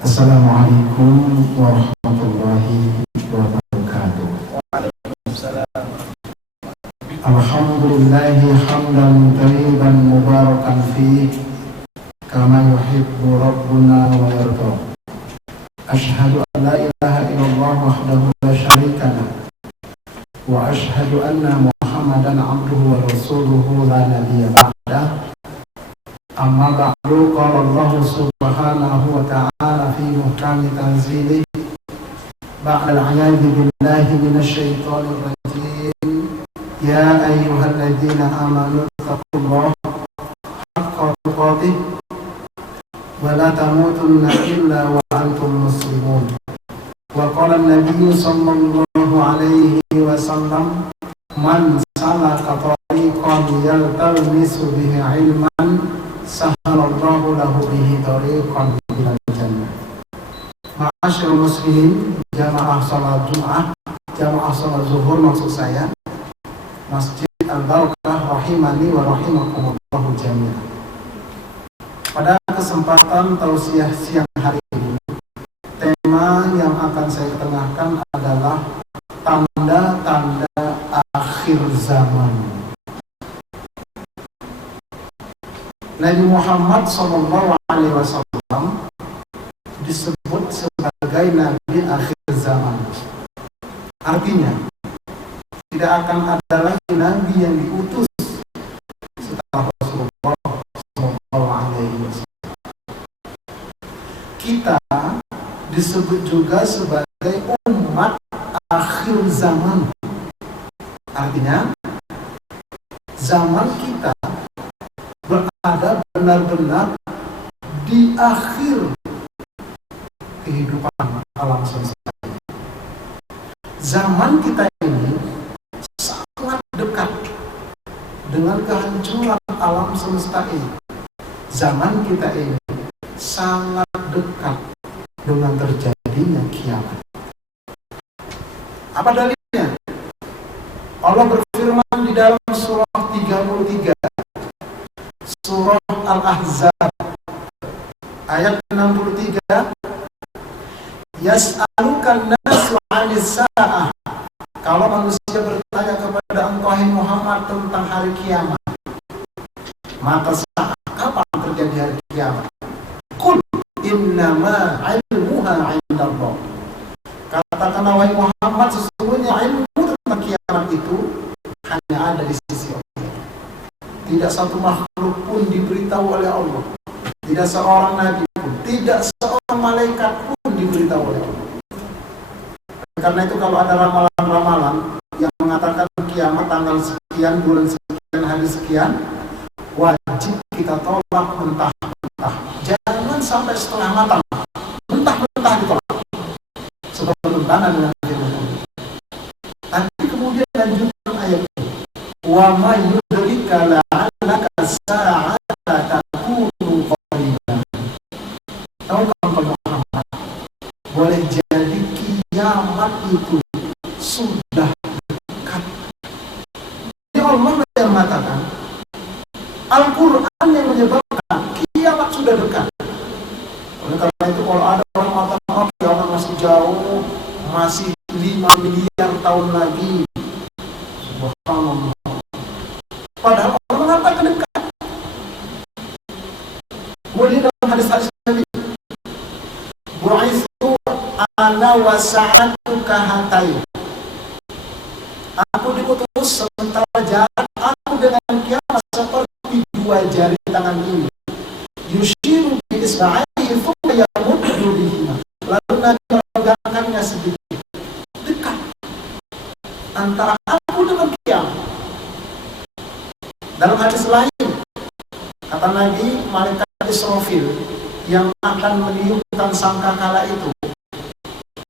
Assalamualaikum warahmatullahi wabarakatuh. Waalaikumsalam. Alhamdulillahi hamdan thayyiban mubarakan fih kama yuhibbu rabbuna wa yarda. Ashhadu an la ilaha illallah wahdahu la syarika lah wa ashhadu anna Muhammadan abduhu wa rasuluhu la nabiyya ba'dah. Amma ba'du, qala Allah subhanahu wa ta'ala fi muhkami tanzilih ba'da al-'a'udzu billahi minasy syaithanir rajim. Ya ayyuhalladzina amanu taqullaha haqqa tuqatih wa la tamutunna illa wa antum muslimun. Wa qala an-nabiyyu sallallahu alaihi wasallam, man salaka tariqan yaltamisu bihi 'ilman sahalallahu lahu bihi tariqan ilal jannah. Ma'asyiral muslimin, jamaah salat Jumat, jamaah salat zuhur maksud saya, Masjid Al-Barakah rahimani wa rahimakumullah jami'an. Pada kesempatan tausiah siang hari ini, tema yang akan saya tengahkan adalah tanda-tanda akhir zaman. Nabi Muhammad SAW disebut sebagai Nabi akhir zaman. Artinya, tidak akan ada lagi Nabi yang diutus setelah Rasulullah SAW. Kita disebut juga sebagai umat akhir zaman. Artinya, zaman kita berada benar-benar di akhir kehidupan alam semesta. Zaman kita ini sangat dekat dengan kehancuran alam semesta ini. Zaman kita ini sangat dekat dengan terjadinya kiamat. Apa dalilnya? Allah berfirman di dalam surah 33, surah Al-Ahzab ayat 63, yas'alukan nasu 'anis sa'ah. Kalau manusia bertanya kepada engkau Muhammad tentang hari kiamat, mata sa'ah, kapan terjadi hari kiamat? Qul innama 'ilmuha 'indallah. Katakanlah wahai Muhammad, sesungguhnya ilmu tentang kiamat itu hanya ada di sisi Allah. Tidak satu makhluk pun diberitahu oleh Allah. Tidak seorang nabi pun, tidak seorang malaikat pun diberitahu oleh Allah. Karena itu kalau ada ramalan-ramalan yang mengatakan kiamat tanggal sekian, bulan sekian, hari sekian, wajib kita tolak mentah-mentah. Jangan sampai setengah matang, mentah-mentah ditolak. Sebab bertentangan dengan firman Allah. Tapi kemudian lanjutkan ayat ini. Wa ma yudrika la'allaka sa'ata takunu qariban. Tahukah engkau Muhammad, boleh jadi kiamat itu sudah dekat. Ini Allah yang mengatakan, Al-Quran yang menyebabkan kiamat sudah dekat. Oleh karena itu kalau ada orang mengatakan kiamat masih jauh, masih 5 miliar tahun lagi, subhanallah. Padahal Allah mengatakan dekat. Kemudian dalam hadis-hadis Nabi, bu'istu ana wa sa'atu kahatai. Aku diutus sementara jarak aku dengan kiamat seperti dua jari tangan ini. Yushiru bi isba'ihi thumma yamuddu bihima. Lalu Nabi meregangkannya sedikit. Dekat antara aku dengan kiamat. Dalam hadis lain, kata Nabi, malaikat Israfil yang akan meniupkan sangkakala itu,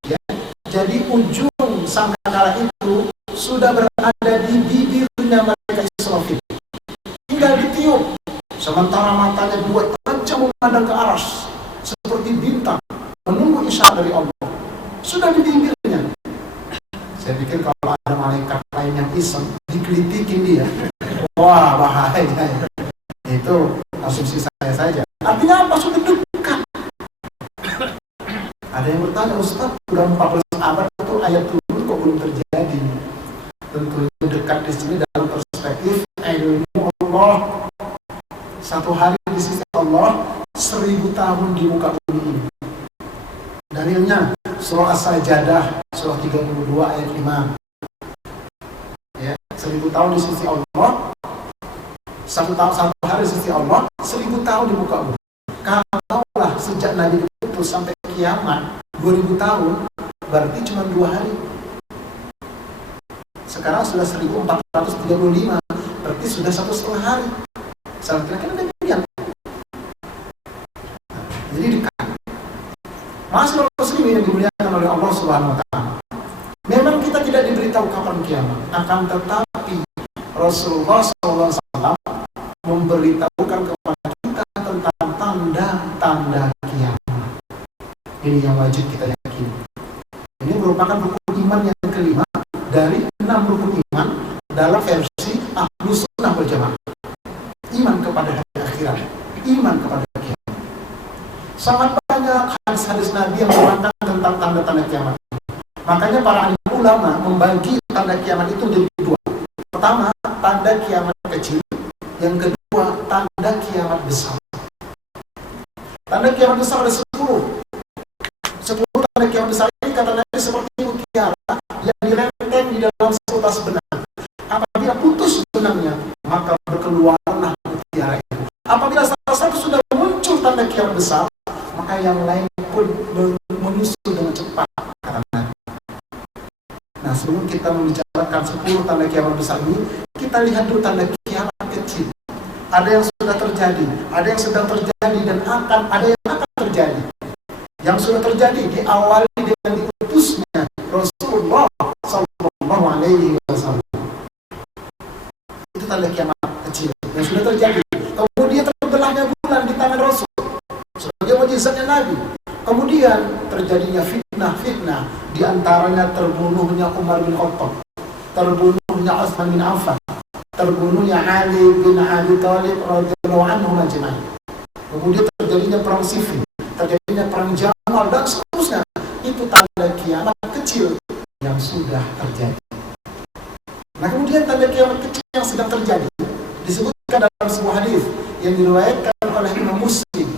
ya, jadi ujung sangkakala itu sudah berada di bibirnya malaikat Israfil. Tinggal ditiup, sementara matanya dua tajam memandang ke aras seperti bintang, menunggu isyarat dari Allah. Sudah di bibirnya. Saya pikir kalau ada malaikat lain yang iseng, dikritikin dia. Wah, bahaya. Itu asumsi saya saja. Artinya apa? Sudah dekat. Ada yang bertanya, Ustaz, sudah 14 abad itu ayat turun kok belum terjadi? Tentunya dekat di sini dalam perspektif ilmu Allah. Satu hari di sisi Allah 1000 tahun di muka bumi ini. Dalilnya surah As-Sajdah surah 32 ayat 5. Ya, 1000 tahun di sisi Allah, satu hari di sisi Allah, 1000 tahun di muka bumi. Kalaulah sejak Nabi itu sampai kiamat 2000 tahun, berarti cuma 2 hari. Sekarang sudah 1435, berarti sudah 1,5 hari. Saya kira-kira demikian. Jadi dekat. Masyaallah muslimin yang dimuliakan oleh Allah Subhanahu wa taala. Memang kita tidak diberitahu kapan kiamat, akan tetapi Rasulullah SAW memberitahukan kepada kita tentang tanda-tanda kiamat. Ini yang wajib kita yakini. Ini merupakan rukun iman yang kelima dari 6 rukun iman dalam versi Ahlus Sunnah wal Jamaah. Iman kepada hari akhirat, iman kepada kiamat. Sangat banyak hadis-hadis Nabi yang menerangkan tentang tanda-tanda kiamat. Makanya para alim ulama membagi tanda kiamat itu menjadi 2. Pertama, tanda kiamat kecil. Yang kedua, tanda kiamat besar. Tanda kiamat besar ada 10. 10 tanda kiamat besar ini kata Nabi seperti mutiara yang direnteng di dalam sebuah benang. Apabila putus benangnya, maka berkeluarlah mutiara itu. Apabila salah satu sudah muncul tanda kiamat besar, maka yang lain pun menyusul dengan cepat, kata Nabi. Nah, sebelum kita membicarakan 10 tanda kiamat besar ini, kita lihat dulu tanda kiamat kecil. Ada yang sudah terjadi, ada yang sedang terjadi, dan ada yang akan terjadi. Yang sudah terjadi diawali dengan diutusnya Rasulullah Sallallahu Alaihi Wasallam. Itu tanda kiamat kecil yang sudah terjadi. Kemudian terbelahnya bulan di tangan Rasul sebagai mukjizatnya Nabi. Kemudian terjadinya fitnah, di antaranya terbunuhnya Umar bin Khattab, terbunuhnya Utsman bin Affan, terbunuhnya Ali bin Abi Thalib radhiyallahu anhu ajma'in. Kemudian terjadinya perang Siffin, terjadinya perang Jamal, dan seterusnya. Itu tanda kiamat kecil yang sudah terjadi. Nah, kemudian tanda kiamat kecil yang sedang terjadi disebutkan dalam sebuah hadis yang diriwayatkan oleh Imam Muslim.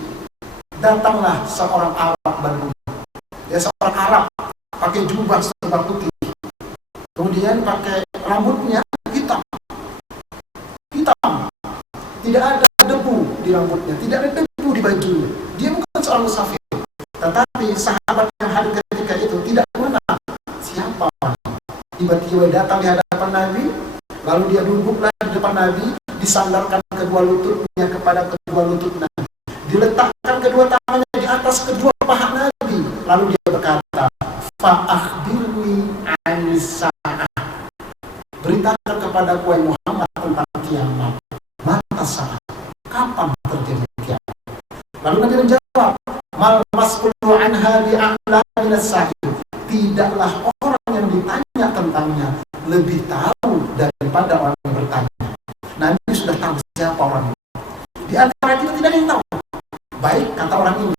Datanglah seorang Arab Badui. Dia seorang Arab, pakai jubah serba putih. Kemudian pakai rambutnya hitam. Tidak ada debu di rambutnya, tidak ada debu di bajunya. Dia bukan seorang musafir. Tetapi sahabat yang hadir ketika itu tidak mengenal siapa. Tiba-tiba datang di hadapan Nabi, lalu dia duduklah di depan Nabi, disandarkan kedua lututnya kepada kedua lutut Nabi, diletakkan kedua tangannya di atas kedua paha Nabi, lalu dia berkata, "Fa'akhbirni 'anis sa'ah." Beritakan kepada wahai Muhammad tentang kiamat. Mata saat, kapan terjadi kiamat? Lalu Nabi menjawab, "Mal mas'ulu 'anha bi'a'la minas sa'il." Tidaklah orang yang ditanya tentangnya lebih tahu daripada orang yang bertanya. Nabi sudah tahu siapa orang itu. Di antara kita tidak ada yang tahu. Baik, kata orang ini,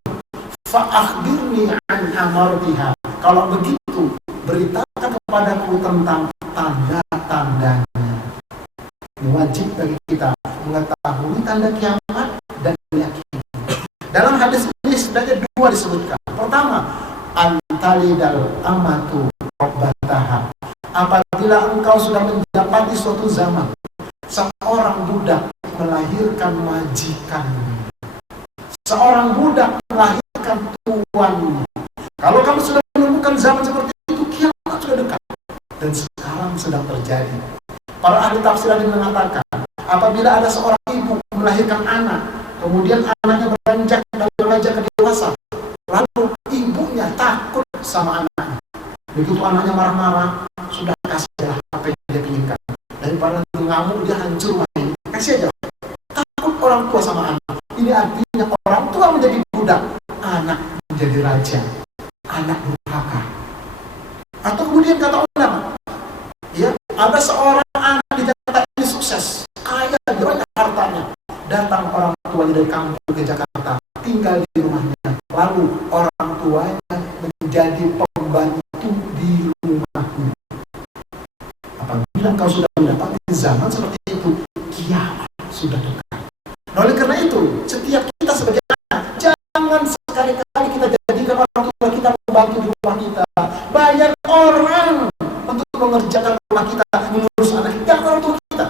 "Fa'akhbirni 'an amartiha." Kalau begitu, beritakan kepadaku tentang tanda-tandanya. Ini wajib bagi kita mengetahui tanda kiamat dan meyakini. Dalam hadis ini sebenarnya 2 disebutkan. Pertama, antalidal amatu rabbataha. Apabila engkau sudah mendapati suatu zaman, seorang budak melahirkan majikannya, seorang budak melahirkan tuannya. Kalau kamu sudah menemukan zaman seperti itu, kiamat sudah dekat, dan sekarang sedang terjadi. Para ahli tafsir ada yang mengatakan, apabila ada seorang ibu melahirkan anak, kemudian anaknya beranjak dari remaja ke dewasa, lalu ibunya takut sama anaknya. Begitu anaknya marah-marah, sudah kasih aja apa yang dia inginkan. Daripada ngamuk, dia hancur main. Kasih aja. Takut orang tua sama anak. Ini artinya orang tua menjadi budak, anak menjadi raja, anak durhaka. Atau kemudian kata ulama, ya, ada seorang anak di Jakarta ini sukses, kaya, banyak hartanya. Datang orang tuanya dari kampung ke Jakarta, tinggal di rumahnya. Lalu orang tuanya menjadi pembantu di rumahmu. Apabila engkau sudah mendapati zaman seperti itu, kiamat sudah dekat. Nah, oleh karena itu, setiap kita sebagai anak, jangan sekali-kali kita jadikan orang tua kita membantu di rumah kita. Bayar orang untuk mengerjakan rumah kita, mengurus anak kita. Jangan orang tua kita.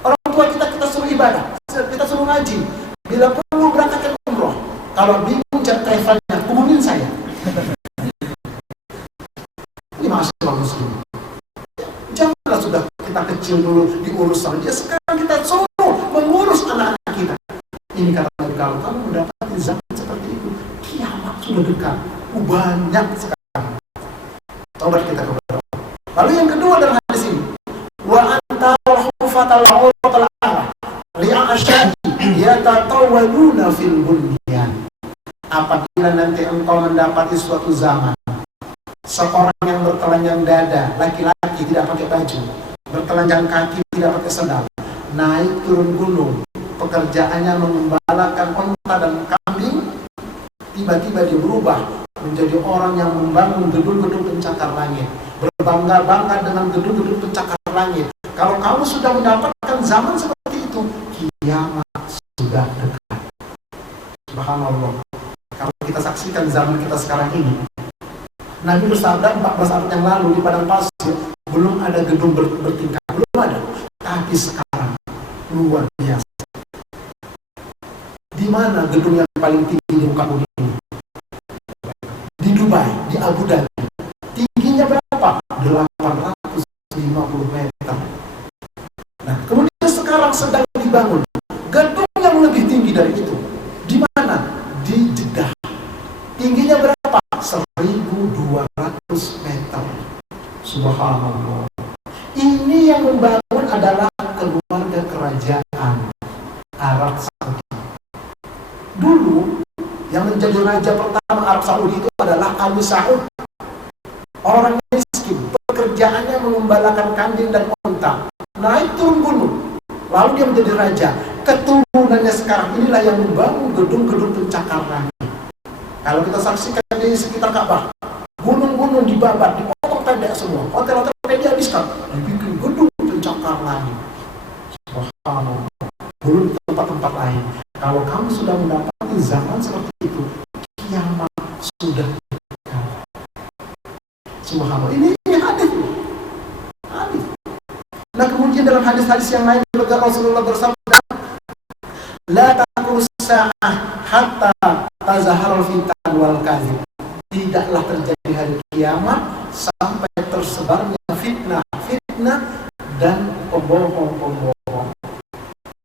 Orang tua kita, kita suruh ibadah, kita suruh ngaji. Bila perlu berangkat ke umroh. Kalau bingung cari travelnya, hubungin saya. Ini mahasiswa muslim. Janganlah sudah kita kecil dulu diurus sama dia. Sekarang kita suruh mengurus anak-anak kita. Ini kata Nabi, kalau kamu mendapati zaman seperti itu, kiamat sudah dekat. Banyak sekarang. Tobat kita kepada Allah. Lalu yang kedua dalam hadis ini, wa antal hufatal uratal a'la li'a asyadi yatatawaluna fil bunyan. Apabila nanti engkau mendapati suatu zaman seorang yang bertelanjang dada, laki-laki tidak pakai baju, bertelanjang kaki tidak pakai sandal, naik turun gunung, pekerjaannya mengembalakan unta dan kambing, tiba-tiba dia berubah menjadi orang yang membangun gedung-gedung pencakar langit, berbangga-bangga dengan gedung-gedung pencakar langit. Kalau kamu sudah mendapatkan zaman seperti itu, kiamat sudah dekat. Subhanallah. Kalau kita saksikan zaman kita sekarang ini, Nabi bersabda 14 abad yang lalu di padang pasir belum ada gedung bertingkat, belum ada. Tapi sekarang luar biasa. Di mana gedung yang paling tinggi di muka bumi ini? Di Dubai, di Abu Dhabi. Tingginya berapa? 850 meter. Nah, kemudian sekarang sedang dibangun gedung yang lebih tinggi dari itu. Di mana? Di Jeddah. Tingginya berapa? 1.200 meter. Subhanallah. Ini yang membangun adalah keluarga kerajaan Arab Saudi. Dulu yang menjadi raja pertama Arab Saudi itu adalah Abu Saud. Orang miskin, pekerjaannya mengembalakan kambing dan unta, naik turun gunung, lalu dia menjadi raja. Keturunannya sekarang inilah yang membangun gedung-gedung pencakar langit. Kalau kita saksikan di sekitar Ka'bah, gunung-gunung dibabat, dipotong pendek semua, hotel-hotel pendek dihabiskan, dibikin gedung pencakar langit. Subhanallah. Belum di tempat-tempat lain. Kalau kamu sudah mendapati zaman seperti itu, kiamat sudah dekat. Subhanallah. Ini hadis. Hadis. Nah, kemudian dalam hadis-hadis yang lain juga Rasulullah bersabda, la taqum sa'ah hatta tazharul fitan wal kadzib. Tidaklah terjadi hari kiamat sampai tersebarnya fitnah dan pembohong-pembohong,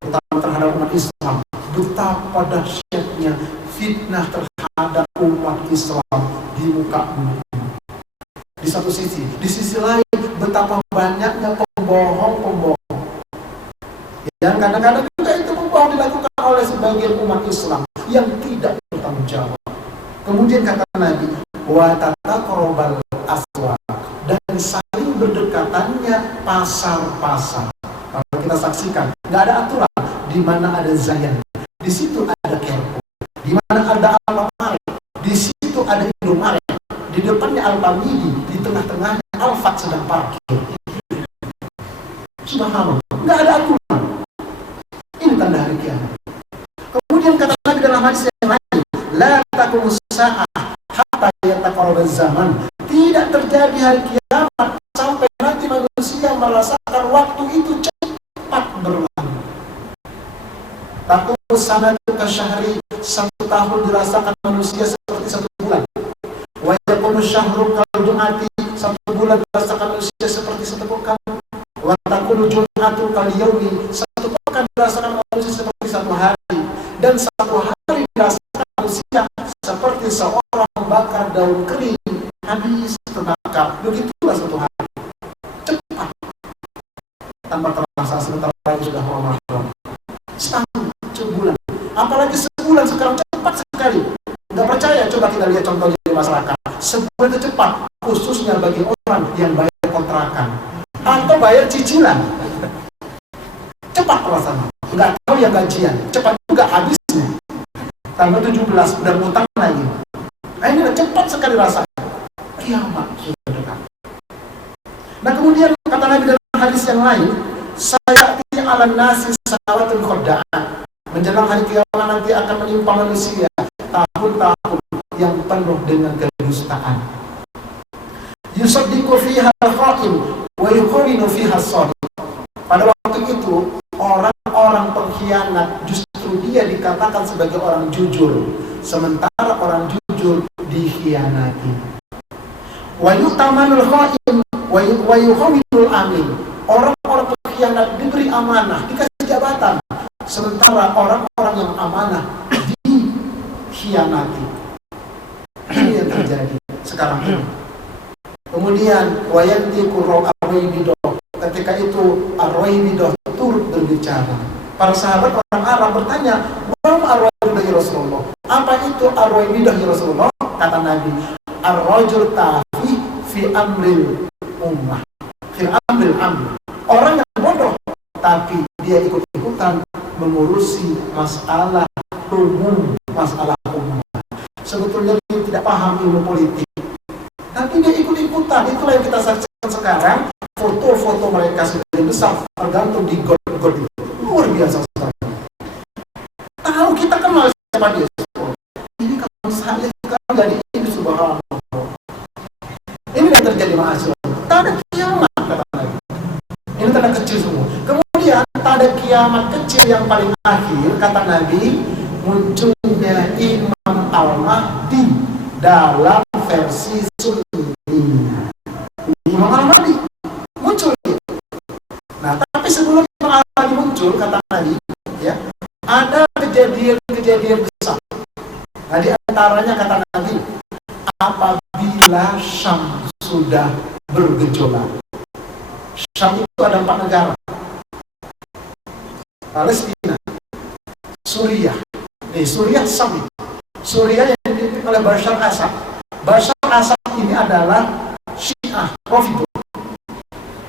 terutama terhadap umat Islam. Betapa dahsyatnya fitnah terhadap umat Islam di muka bumi. Di satu sisi, di sisi lain betapa banyaknya pembohong-pembohong. Yang kadang-kadang juga itu pembohong dilakukan oleh sebagian umat Islam yang tidak bertanggung jawab. Kemudian kata Nabi, wa tataqrabal aswaq, dan saling berdekatannya pasar-pasar. Kalau kita saksikan, nggak ada aturan. Di mana ada Zayan, di situ ada Kerpo. Di mana ada Alfamart, di situ ada Indomaret. Di depannya Alpamidi, di tengah-tengahnya Alfat sedang parkir. Subhanallah, nggak ada aturan. Ini tanda hari kiamat. Kemudian kata Nabi dalam hadis yang lain, la taqumus sa'ah hatta yataqarrabaz zaman. Tidak terjadi hari kiamat sampai nanti manusia merasakan waktu itu cepat berlalu. Taqumus sanatu kasyahri, satu tahun dirasakan manusia seperti satu bulan. Wa yakunu syahru kal jum'ati, satu bulan dirasakan manusia seperti satu pekan. Wa takunu jum'atu kal yaumi, satu pekan dirasakan manusia seperti satu hari. Dan satu hari dirasakan manusia seperti seorang bakar daun kering habis terbakar. Begitulah satu hari, cepat, tanpa terasa. Sebentar lagi sudah Ramadan, setahun, sebulan, apalagi sebulan sekarang cepat sekali. Nggak percaya? Coba kita lihat contohnya di masyarakat. Sebulan itu cepat, khususnya bagi orang yang bayar kontrakan atau bayar cicilan. Cepat rasanya. Nggak tahu ya gajian, cepat juga habisnya. Tanggal 17 udah ngutang lagi. Nah, ini cepat sekali rasanya. kiamat sudah dekat. Nah kemudian kata Nabi dalam hadis yang lain, sayati ala nasi sanawatun khoda'an, menjelang hari kiamat nanti akan menimpa manusia tahun-tahun yang penuh dengan kedustaan. Yusaddiqu fiha al-kha'in wa yukhawinu fiha as-shadiq. Pada waktu itu orang-orang pengkhianat justru dia dikatakan sebagai orang jujur, sementara orang jujur dikhianati. Wa yutamanul kha'in wa yukhawinul amin. Orang-orang pengkhianat diberi amanah, dikasih jabatan, sementara orang-orang yang amanah dikhianati. Ini yang terjadi sekarang ini. Kemudian wayantiqu ar-Ruwaybidah. Ketika itu Ar-Ruwaybidah turut berbicara. Para sahabat orang Arab bertanya, "Wa Ar-Ruwaybidah ya Rasulullah?" Apa itu Ar-Ruwaybidah ya Rasulullah? Kata Nabi, "Ar-rajul tafi fi amril ummah, fi amril amr." Orang yang bodoh tapi dia ikut-ikutan mengurusi masalah umum, masalah ummah. Sebetulnya dia tidak paham ilmu politik, tapi dia ikut-ikutan. Itulah yang kita saksikan sekarang. Foto-foto mereka sebagian besar tergantung di god-god itu. Luar biasa sekali. Tahu kita kenal siapa dia. Ini kalau saya sekarang jadi ini subhanallah. Ini yang terjadi ma'asyur. Tanda kiamat kata Nabi. Ini tanda kecil semua. Kemudian tanda kiamat kecil yang paling akhir kata Nabi, munculnya Imam Al-Mahdi dalam versi Sunninya. Imam Al-Mahdi muncul. Nah, tapi sebelum Imam Al-Mahdi muncul, kata Nabi, ya, ada kejadian-kejadian besar. Nah, di antaranya kata Nabi, apabila Syam sudah bergejolak. Syam itu ada 4 negara. Palestina, Suriah. Suriah Syam. Suriah yang dipimpin oleh Bashar Assad. Bashar Assad ini adalah Syiah, Rafidhah.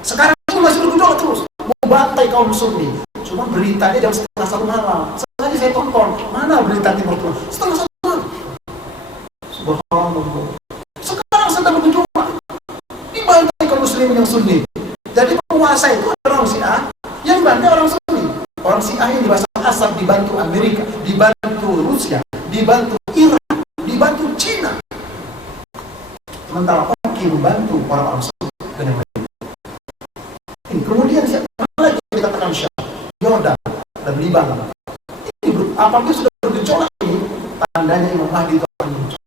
Sekarang ini masih bergejolak terus, membantai kaum Sunni. Cuma beritanya jam 1:30 malam. Sengaja saya tonton, mana berita Timur Tengah? 1:30 malam. Subhanallah. Sekarang sedang bergejolak, dibantai kaum Muslimin yang Sunni. Jadi penguasa itu orang Syiah, yang bantai orang Sunni. Orang Syiah ini Bashar Assad dibantu Amerika, dibantu Rusia, dibantu Iran, dibantu Cina. Sementara Oki membantu orang-orang Sunni dengan baik. Kemudian siapa lagi yang dikatakan Syam? Yordan dan Libanon. Ini apabila sudah bergejolak ini, tandanya Imam Mahdi itu akan muncul.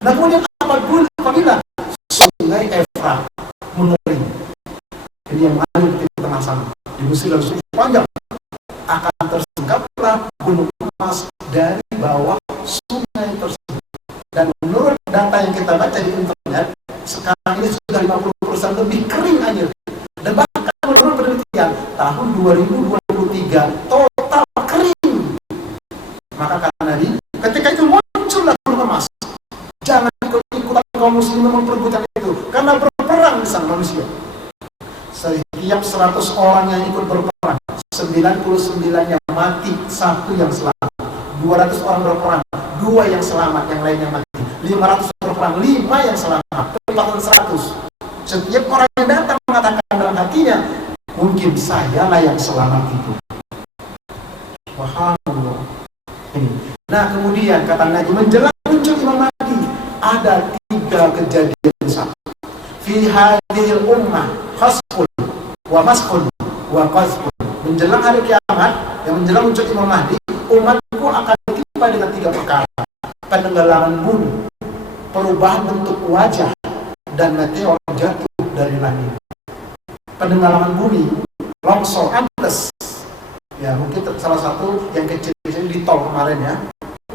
Nah kemudian apabila sungai Efrat mengering, ini yang mengalir ke tengah sana, di Mesir dan Suriah panjang, akan tersingkaplah gunung emas dari bawah sungai tersebut. Dan menurut data yang kita baca di internet, sekarang ini sudah 50% lebih kering air. Dan bahkan menurut penelitian, tahun 2023 total kering. Maka kata Nabi, ketika itu muncullah gunung emas. Jangan ikut-ikutan kaum muslimin memperebutkan itu, karena berperang di sana manusia. Setiap 100 orang yang ikut berperang, 99-nya mati, 1 yang selamat. 200 orang berperang, 2 yang selamat, yang lainnya mati. 500 berperang, 5 yang selamat, kekuatan 100. Setiap orang yang datang mengatakan dalam hatinya, mungkin sayalah yang selamat itu. Subhanallah. Nah kemudian kata Nabi, menjelang muncul Imam Mahdi, ada 3 kejadian besar. Fi hadhil ummah khasfun wa maskhun wa qazfun. Menjelang hari kiamat, yang menjelang muncul Imam Mahdi, umatku akan ditimpa dengan 3 perkara. Penenggelaman bumi, perubahan bentuk wajah, dan meteor jatuh dari langit. Penenggelaman bumi, longsor, ambles. Ya mungkin salah satu yang kecil-kecil di tol kemarin ya,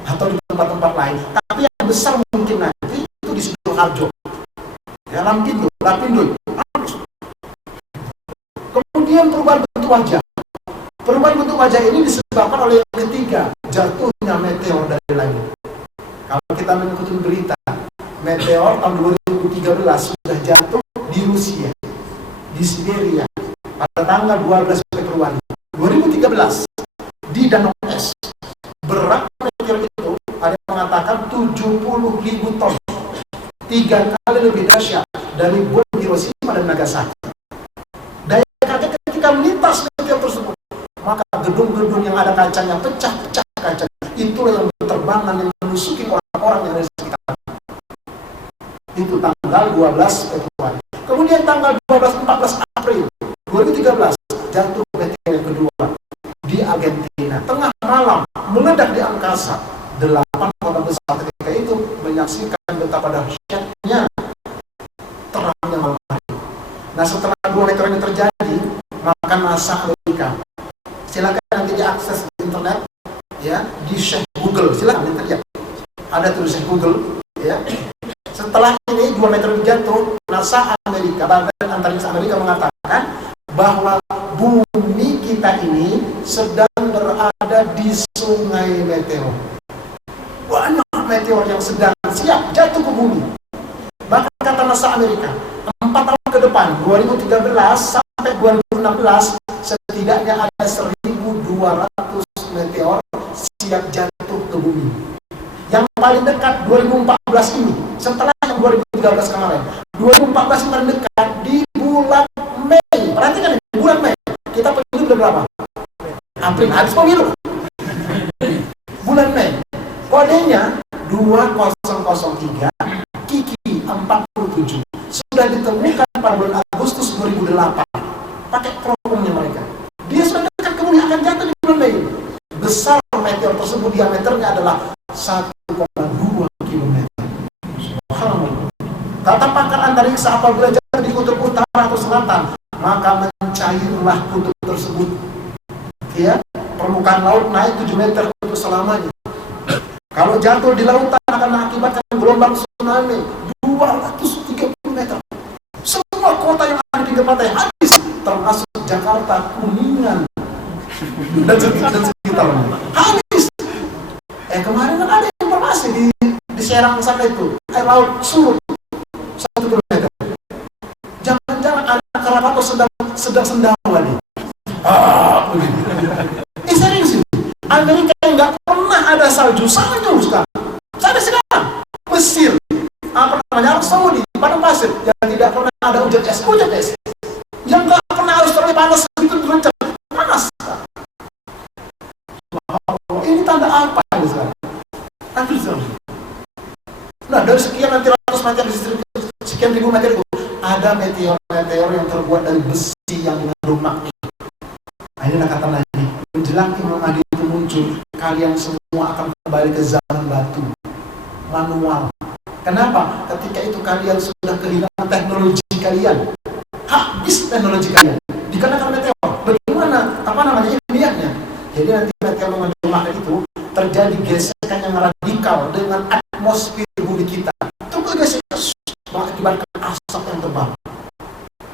atau di tempat-tempat lain. Tapi yang besar mungkin nanti itu di Sidoarjo. Ya Lapindo. Kemudian perubahan bentuk wajah. Perubahan bentuk wajah ini disebabkan oleh yang ketiga, jatuhnya meteor dari langit. Kalau kita mengikuti berita, meteor tahun 2013 sudah jatuh di Rusia, di Siberia, pada tanggal 12 Februari 2013 di Danau Es. Berat meteor itu ada yang mengatakan 70.000 ton, 3 kali lebih dahsyat dari bom Hiroshima dan Nagasaki. Daya kaget ketika melintas meteor tersebut, maka gedung-gedung yang ada kacanya pecah-pecah kaca. Itulah yang berterbangan yang menusuki orang-orang yang ada di sekitar. Itu tanggal 12 Februari. Kemudian tanggal 14 April 2013 jatuh meteor yang kedua di Argentina. Tengah malam meledak di angkasa. 8 kota besar ketika itu menyaksikan betapa dahsyatnya terangnya malam hari. Nah, setelah 2 meteor ini terjadi, maka NASA Amerika, silakan nanti diakses di internet, ya, di Sheikh Google, silakan lihat, ada tulisan Google, ya. Setelah ini 2 meteor jatuh, NASA Amerika, Badan Antariksa Amerika mengatakan bahwa bumi kita ini sedang berada di sungai meteor. Banyak meteor yang sedang siap jatuh ke bumi. Bahkan kata NASA Amerika, 4 tahun ke depan, 2013 sampai 2016, setidaknya ada 1.200 meteor siap jatuh ke bumi. Yang paling dekat 2014 ini, setelah yang 2013 kemarin, 2014 yang paling dekat di bulan Mei. Perhatikan ini, bulan Mei. Kita pemilu bulan berapa? April, habis pemilu. Bulan Mei. Kodenya 2003 Kiki 47. Sudah ditemukan pada bulan Agustus 2008. Pakai teropongnya mereka. Dia sudah dekat ke bumi, akan jatuh di bulan Mei. Besar meteor tersebut, diameternya adalah 1,2 km. Kata pakar antariksa, apabila jatuh di kutub utara atau selatan, maka mencairlah kutub tersebut. Ya, permukaan laut naik 7 meter untuk selamanya. Kalau jatuh di lautan akan mengakibatkan gelombang tsunami 230 meter. Semua kota yang ada di pinggir pantai habis, termasuk Jakarta, Kuningan, dan sekitarnya. Habis. Kemarin kan ada informasi di Serang sana itu, air laut surut 1 km. Jangan-jangan anak Krakatau sedang sendawa nih. Serius ini. Amerika yang nggak pernah ada salju sekarang. Sampai sekarang. Mesir, Arab Saudi, padang pasir yang tidak pernah ada hujan es. Yang nggak pernah harus terlalu panas begitu terus panas. Ini tanda apa ini sekarang? Nah, dari sekian nanti ratus meteor, sekian ribu meteor itu ada meteor yang terbuat dari besi yang mengandung magnet. Nah, ini kata Nabi, menjelang Imam Mahdi itu muncul, kalian semua akan kembali ke zaman batu, manual. Kenapa? Ketika itu kalian sudah kehilangan teknologi kalian, habis teknologi kalian, dikarenakan meteor. Bagaimana? Ilmiahnya? Jadi nanti meteor mengandung magnet itu terjadi gesekan yang radikal dengan atmosfer bumi kita. Itu gesekan mengakibatkan asap yang tebal.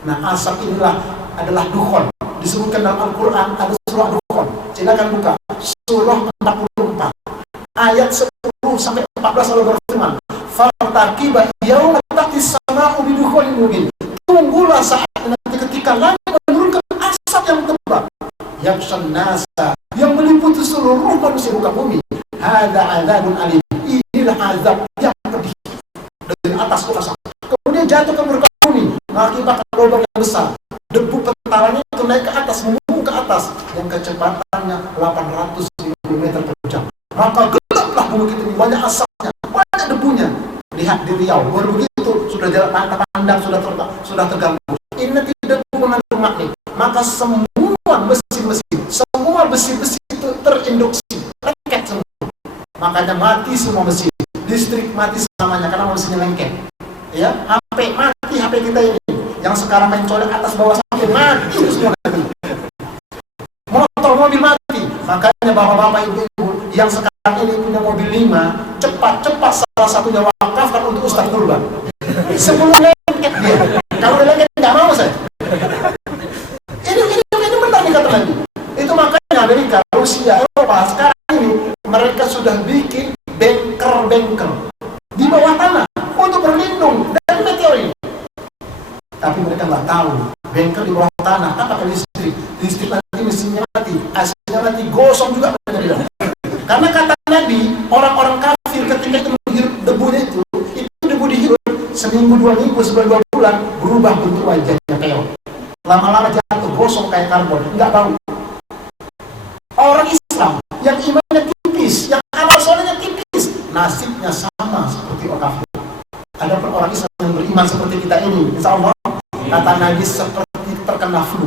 Nah, asap inilah adalah dukhon. Disebutkan dalam Al-Quran ada surah dukhon. Silakan buka surah 44 ayat 10 sampai 14 Allah berfirman, "Fartaqiba yauma taqis sama'u bidukhonin mubin." Tunggulah saat nanti ketika langit menurunkan asap yang tebal, yakshan nasa, yang meliputi seluruh manusia muka bumi. Hadza adzabun alim. Inilah azab yang pedih dari atas ke asap. Kemudian jatuh ke muka bumi, mengakibatkan gelombang yang besar. Debu pentaranya itu naik ke atas, membumbung ke atas, yang kecepatannya 850 meter per jam. Maka gelaplah bumi kita ini, banyak asapnya, banyak debunya. Lihat di Riau, baru begitu sudah jalan pandang, sudah terganggu. Ini tidak mengandung magnet, maka semua besi-besi itu terinduksi, lengket semua. Makanya mati semua mesin, listrik mati selamanya karena mesinnya lengket. Ya, HP mati, HP kita ini yang sekarang mencolek atas bawah sampai mati semua nanti. Motor, mobil mati. Makanya bapak-bapak, ibu-ibu yang sekarang ini punya mobil 5, cepat-cepat salah satunya wakafkan untuk Ustaz Kurban. Sebelum lengket dia. Kalau udah lengket nggak mau saya. Ini benar nih kata Nabi. Itu makanya Amerika, Rusia, Eropa sekarang ini mereka sudah bikin bunker di bawah tanah untuk berlindung dari meteor ini. Tapi mereka nggak tahu bunker di bawah tanah kan pakai listrik nanti mesinnya mati, AC-nya mati, gosong juga mereka. Karena kata Nabi, orang-orang kafir ketika itu menghirup debunya itu debu dihirup seminggu, 2 minggu, sebulan, 2 bulan, berubah bentuk wajahnya keok. Lama-lama jatuh, gosong kayak karbon, nggak bau. Orang Islam yang imannya tipis, yang amal solehnya tipis, nasibnya sama seperti orang kafir. Adapun orang Islam yang beriman seperti kita ini, insya Allah, kata Nabi seperti terkena flu.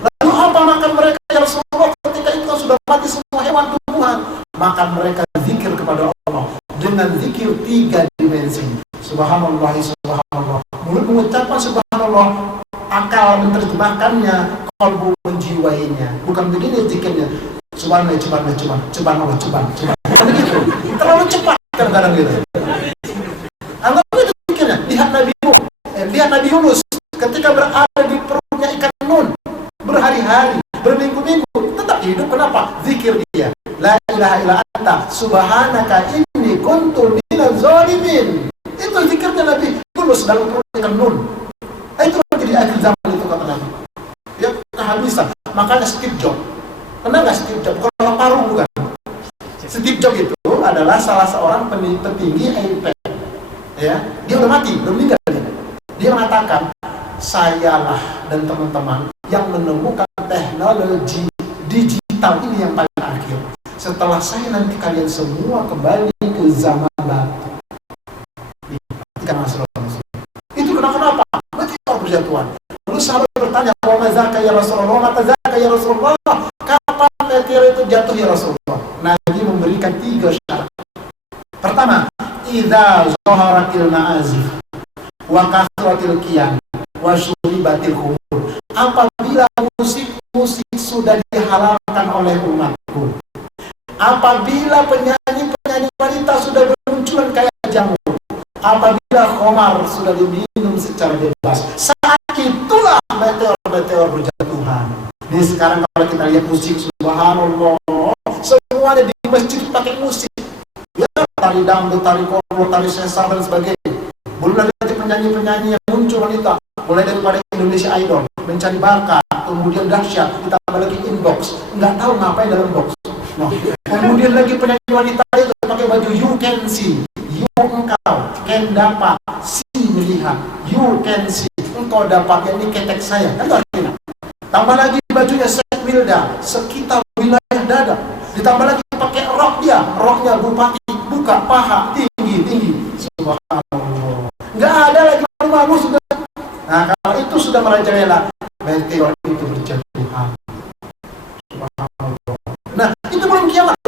Lalu apa makan mereka ya Rasulullah? Ketika itu sudah mati semua hewan tumbuhan, makan mereka zikir kepada Allah dengan zikir 3 dimensi. Subhanallah, subhanallah. Mulut mengucapkan subhanallah, akal menerjemahkannya, kalbu menjiwainya. Bukan begini zikirnya. Subhanallah, subhanallah. Begitu. Terlalu cepat kadang-kadang gitu. Anggap itu zikirnya. Lihat Nabi Yunus ketika berada di perutnya ikan nun, berhari-hari, berminggu-minggu, tetap hidup. Kenapa? Zikir dia. La ilaha illa anta subhanaka inni kuntu minaz zalimin. Itu zikirnya Nabi Yunus dalam perut ikan nun. Itu nanti di akhir zaman itu kata Nabi. Ya kehabisan. Makanya Steve Jobs. Kenal nggak Steve Jobs? Kalau paru bukan. Steve Jobs itu adalah salah seorang petinggi iPad. Ya, dia udah mati, belum meninggal. Dia mengatakan, sayalah dan teman-teman yang menemukan teknologi digital ini yang paling akhir. Setelah saya nanti kalian semua kembali ke zaman batu. Itu kenapa? Berarti perjatuhan. Lalu sahabat bertanya, wa mazaka ya Rasulullah, mata zaka ya Rasulullah, kapan meteor itu jatuh ya Rasulullah? Nabi memberikan 3 syarat. Pertama, idza zaharatil ma'azif wa kasratil qiyam wa syuribatil khumur. Apabila musik-musik sudah dihalalkan oleh umatku, apabila penyanyi-penyanyi wanita sudah bermunculan kayak jamur, apabila khamar sudah diminum secara bebas, saat itulah meteor berjatuhan. Ini sekarang kalau kita lihat musik, subhanallah, semuanya di masjid pakai musik. Ya, tari dangdut, tari koplo, tari sesar dan sebagainya. Belum lagi penyanyi-penyanyi yang muncul wanita, mulai daripada Indonesia Idol, mencari bakat, kemudian dahsyat, ditambah lagi inbox, nggak tahu ngapain dalam box. Nah, kemudian lagi penyanyi wanita itu pakai baju you can see, you engkau can dapat, see melihat, you can see, engkau dapat, ini ketek saya, kan itu artinya. Tambah lagi bajunya set wilda, sekitar wilayah dada. Ditambah lagi pakai rok dia, roknya bupati, buka paha, tinggi. Subhanallah. Nggak ada lagi malu sudah. Nah, kalau itu sudah merajalela, meteor itu berjatuhan. Subhanallah. Nah, itu belum kiamat.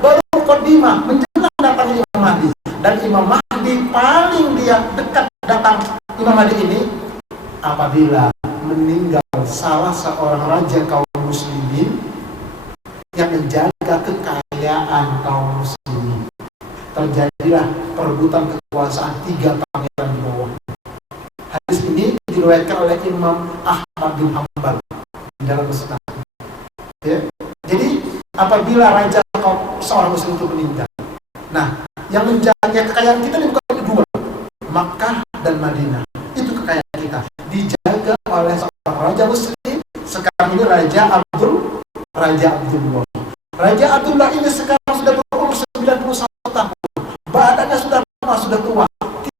Baru muqaddimah menjelang datangnya Imam Mahdi. Dan Imam Mahdi paling dia dekat datang Imam Mahdi ini apabila meninggal salah seorang raja kaum muslimin yang menjaga kekayaan kaum muslimin. Terjadilah perebutan kekuasaan 3 pangeran di bawah. Hadis ini diriwayatkan oleh Imam Ahmad bin Hanbal dalam Musnad. Ya. Jadi apabila raja kaum seorang muslim itu meninggal, nah yang menjaga kekayaan kita ini bukan 2, Makkah dan Madinah. Itu kekayaan kita dijaga oleh seorang raja muslim. Sekarang ini Raja Abdullah. Raja Abdullah ini sekarang sudah berumur 91 tahun. Badannya sudah lama, sudah tua.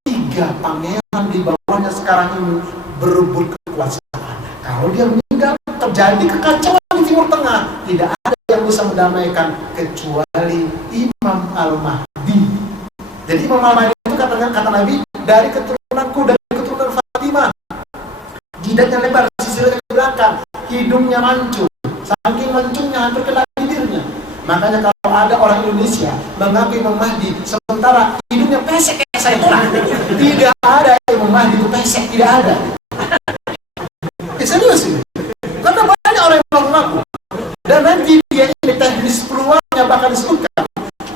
3 pangeran di bawahnya sekarang ini berebut kekuasaan. Kalau dia meninggal, terjadi kekacauan di Timur Tengah. Tidak ada yang bisa mendamaikan kecuali Imam Al-Mahdi. Jadi Imam Al-Mahdi itu kata Nabi, dari keturunanku, dari keturunan Fatimah. Jidatnya lebar, sisirnya ke belakang, hidungnya mancung. Saking mancungnya hampir kena bibirnya. Makanya kalau ada orang Indonesia mengaku Imam Mahdi, sementara hidungnya pesek kayak saya, tidak ada Imam Mahdi itu pesek, tidak ada. Serius ini. Karena banyak orang yang mengaku. Dan nanti dia ini teknis keluarnya bahkan disebutkan.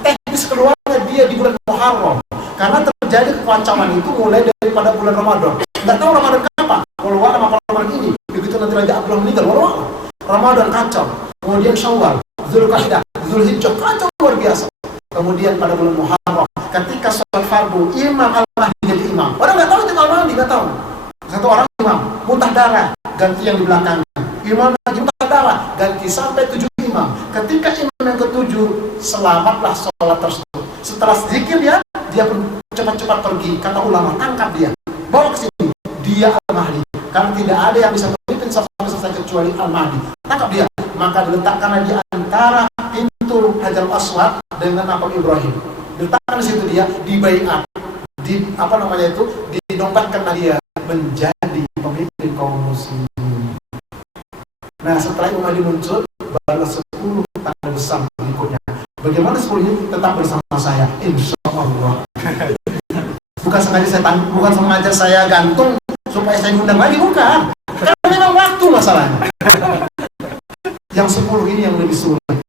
Teknis keluarnya dia di bulan Muharram. Karena terjadi kekacauan itu mulai daripada bulan Ramadan. Nggak tahu Ramadan kapan. Kalau ada Ramadan ini, begitu nanti Raja Abdullah meninggal, Ramadan kacau, kemudian Syawal, Zulqa'dah, Zulhijjah kacau luar biasa. Kemudian pada bulan Muharram, ketika sholat fardu, Imam Al-Mahdi jadi imam. Orang nggak tahu itu Al-Mahdi, nggak tahu. Satu orang imam, muntah darah, ganti yang di belakangnya. Imam lagi muntah darah, ganti sampai 7 imam. Ketika imam yang ke-7, selamatlah sholat tersebut. Setelah zikir dia pun cepat-cepat pergi. Kata ulama, tangkap dia, bawa ke sini. Dia Al-Mahdi. Karena tidak ada yang bisa memimpin sampai selesai kecuali Al-Mahdi. Tangkap dia. Maka diletakkan di antara pintu Hajarul Aswad dengan makam Ibrahim. Diletakkan di situ dia, dibaiat, dinobatkan dia menjadi pemimpin kaum muslimin. Nah, setelah Imam Mahdi muncul, baru 10 tanda besar berikutnya. Bagaimana 10 ini? Tetap bersama saya, insya Allah. Bukan sengaja saya gantung supaya saya diundang lagi, bukan. Karena memang waktu masalahnya. Yang 10 ini yang lebih sulit.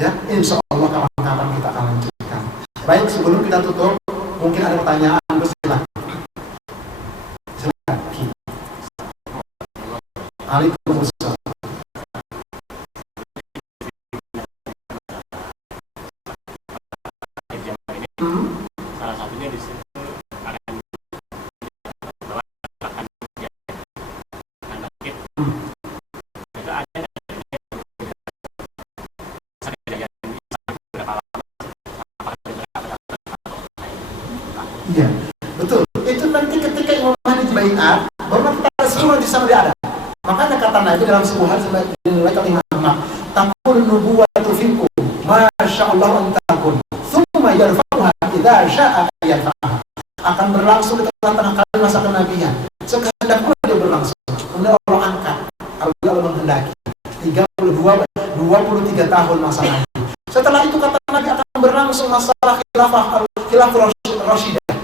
Ya, insya Allah kapan-kapan kita akan lanjutkan. Baik, sebelum kita tutup, mungkin ada pertanyaan, silakan. Waalaikumsalam. Salah satunya di situ akan bangkit. Itu ada iya, betul. Itu nanti ketika Imam Mahdi dibaiat, baru kita semua di sana dia ada. Makanya kata Nabi dalam sebuah hadis dinilai oleh Ahmad, takun nubuwatu fikum, masya Allah antakun, thumma yarfa'uha idza sya'a yarfa'ha. Akan berlangsung di tengah-tengah kalian masa kenabian. Sekehendak pula dia berlangsung. Kemudian Allah angkat, Allah menghendaki. 23 tahun masa Nabi. Setelah itu kata Nabi akan berlangsung masalah khilafah Rasyidah,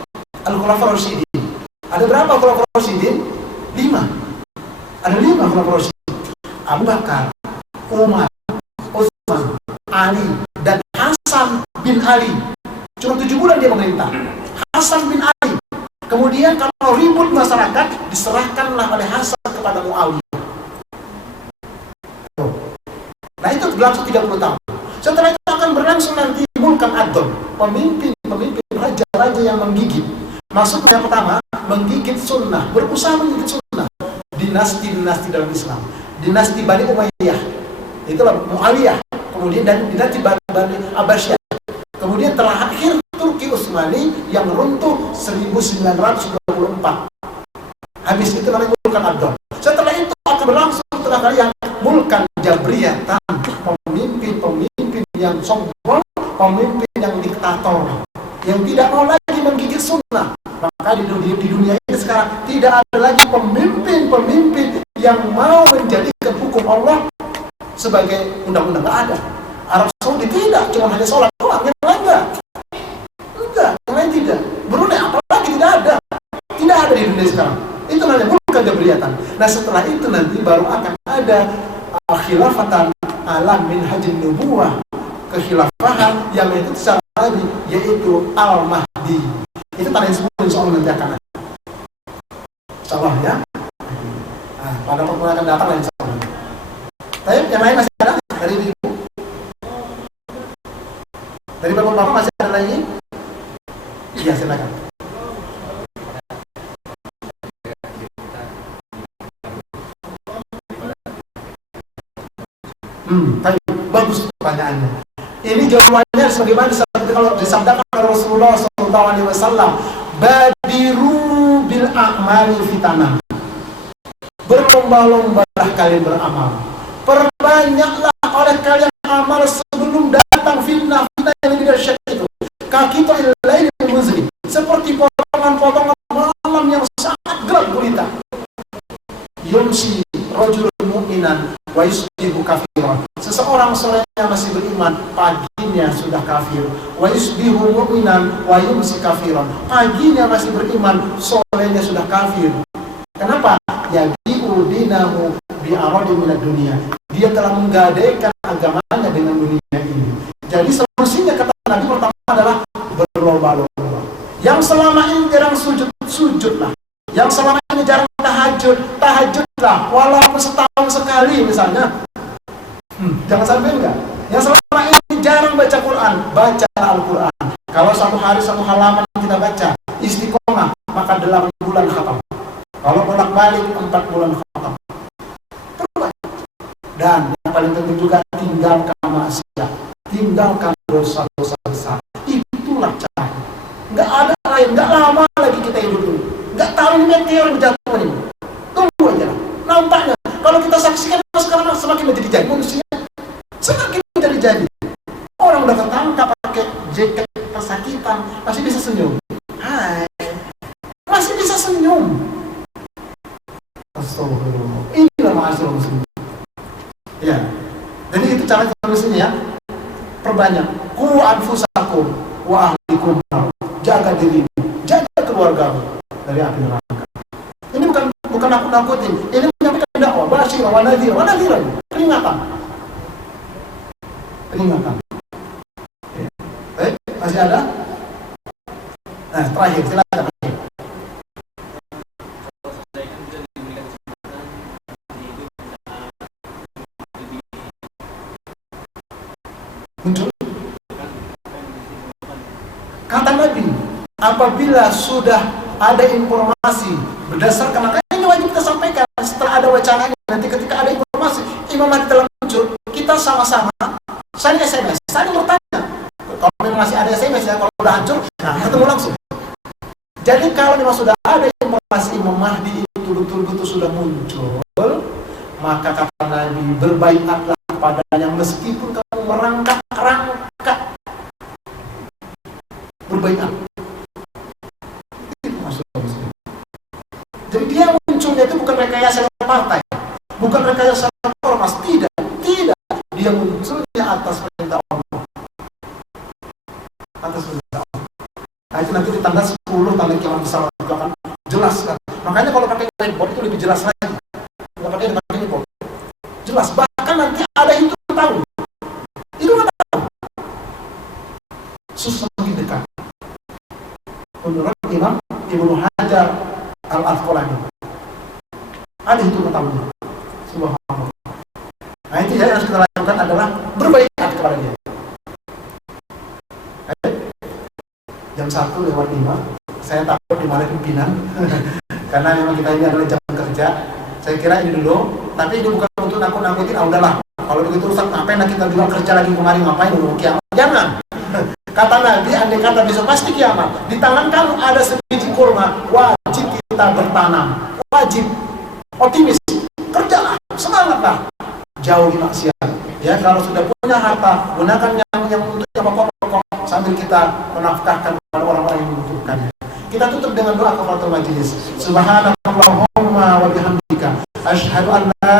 Al-Khulafah Rasyidin. Ada berapa Khulafah Rasyidin? 5. Ada 5 Khulafah Rasyidin. Abu Bakar, Umar, Utsman, Ali, dan Hasan bin Ali. Cuma 7 bulan dia memerintah. Hasan bin Ali. Kemudian kalau ribut masyarakat, diserahkanlah oleh Hasan kepada Muawiyah. Nah itu berlangsung 30 tahun. Setelah itu akan berlangsung nanti Mulkan Ad-Dol, pemimpin raja-raja yang menggigit. Maksudnya pertama, menggigit sunnah, berusaha menggigit sunnah. Dinasti-dinasti dalam Islam. Dinasti Bani Umayyah, itulah Muawiyah. Kemudian dan dinasti Bani Abbasiyah. Kemudian terakhir Turki Utsmani yang runtuh 1924. Habis itu namanya Mulkan Ad-Dol. Setelah itu akan berlangsung terakhir yang Mulkan Jabriyah, pemimpin yang sombong, pemimpin yang diktator, yang tidak mau lagi menggigit sunnah. Maka di dunia ini sekarang tidak ada lagi pemimpin yang mau menjadikan hukum Allah sebagai undang-undang. Nggak ada. Arab Saudi tidak, cuma hanya sholat doang, yang lain enggak, yang lain tidak. Brunei apalagi tidak ada di dunia sekarang. Itu namanya Mulkan Jabriyatan. Nah setelah itu nanti baru akan ada khilafatan ala minhajin nubuwah, kekhilafahan yang itu secara Nabi, yaitu Al-Mahdi. Itu tanda yang sebelum insya Allah nanti akan ada. Insya Allah ya. Nah, pada waktu akan datang insya Allah. Tapi yang lain masih ada dari ibu? Dari bapak-bapak masih ada lagi? Iya silakan. Bagus pertanyaannya. Ini jawabannya sebagaimana kalau disabdakan oleh Rasulullah SAW, badiru bil a'mali fitana. Berlomba-lombalah kalian beramal. Perbanyaklah oleh kalian amal sebelum datang fitnah yang tidak syak itu. Kaki itu lain muslim, seperti potongan-potongan malam yang sangat gelap gulita. Yumsi rajul mu'minan wa yusbihu kafiran. Seseorang sorenya masih beriman, paginya sudah kafir. Wa yusbihu mu'minan wa yumsi kafiran. Paginya masih beriman, sorenya sudah kafir. Kenapa? Yabi'u dinahu bi'aradi minad dunia. Dia telah menggadaikan agamanya dengan dunia ini. Jadi solusinya kata Nabi pertama adalah berlomba-lomba. Yang selama ini jarang sujud, sujudlah. Yang selama ini jarang tahajud, tahajudlah. Walaupun setahun sekali misalnya. Jangan sampai enggak. Yang selama ini jarang baca Quran, baca Al-Quran. Kalau satu hari satu halaman kita baca, istiqomah, maka 8 bulan khatam. Kalau bolak-balik 4 bulan khatam. Dan yang paling penting juga tinggalkan maksiat, tinggalkan dosa-dosa besar. Itulah cara. Enggak ada lagi kita hidup ini. Nggak tahu ini meteor yang jatuh ini. Tunggu aja lah. Nampaknya kalau kita saksikan sekarang semakin menjadi jadi manusia, semakin menjadi jadi. Orang udah ketangkap pakai jaket kesakitan, masih bisa senyum. Hai, masih bisa senyum. Astagfirullah. Inilah ma'asyar muslim. Ya, jadi itu cara kita di sini ya. Perbanyak. Ku anfusakum wa ahlikum. Jaga dirimu, jaga keluargamu dari api neraka. Ini bukan aku nakutin. Ini menyampaikan dakwah, basyir wa nadhir, peringatan. Peringatan. Ya. Baik, masih ada? Nah, terakhir silakan. Muncul kata Nabi, apabila sudah ada informasi berdasarkan, makanya ini wajib kita sampaikan setelah ada wacana ini. Nanti ketika ada informasi Imam Mahdi telah muncul, kita sama-sama saling SMS, saling bertanya. Kalau memang masih ada SMS ya, kalau sudah hancur, nah ketemu langsung. Jadi kalau memang sudah ada informasi Imam Mahdi itu betul-betul sudah muncul, maka kata Nabi, berbaiatlah kepadanya meskipun kamu merangkak-rangkak. Berbaiat. Itu maksudnya. Jadi dia munculnya itu bukan rekayasa partai, bukan rekayasa ormas, tidak. Dia munculnya atas perintah Allah. Atas perintah Allah. Nah itu nanti di tanggal 10 tanda kiamat besar juga akan jelaskan. Makanya kalau pakai whiteboard itu lebih jelas lagi. Kalau pakai whiteboard jelas. Bahkan nanti ada hitung tahun. Itu nggak tahu. Susah semakin dekat. Menurut Imam Ibnu Hajar Al-Asqalani ada hitung tahunnya. Subhanallah. Nah itu yang harus kita lakukan adalah berbaikat kepada dia. Jam 1:05 saya takut dimarahin pimpinan karena memang kita ini adalah jam kerja. Saya kira ini dulu, tapi ini bukan untuk nakut-nakutin. Udahlah, kalau begitu rusak ngapain kita bilang kerja lagi kemarin, ngapain dulu kiamat? Jangan. Kata Nabi, andai kata besok pasti kiamat, di tangan kamu ada sebiji kurma, wajib kita bertanam, wajib optimis, kerjalah, semangatlah, jauhi maksiat. Ya, kalau sudah punya harta, gunakan yang untuk yang pokok-pokok sambil kita menafkahkan kepada orang-orang yang membutuhkannya. Kita tutup dengan doa kafaratul majelis. Subhanallahumma wa bihamdika, asyhadu an la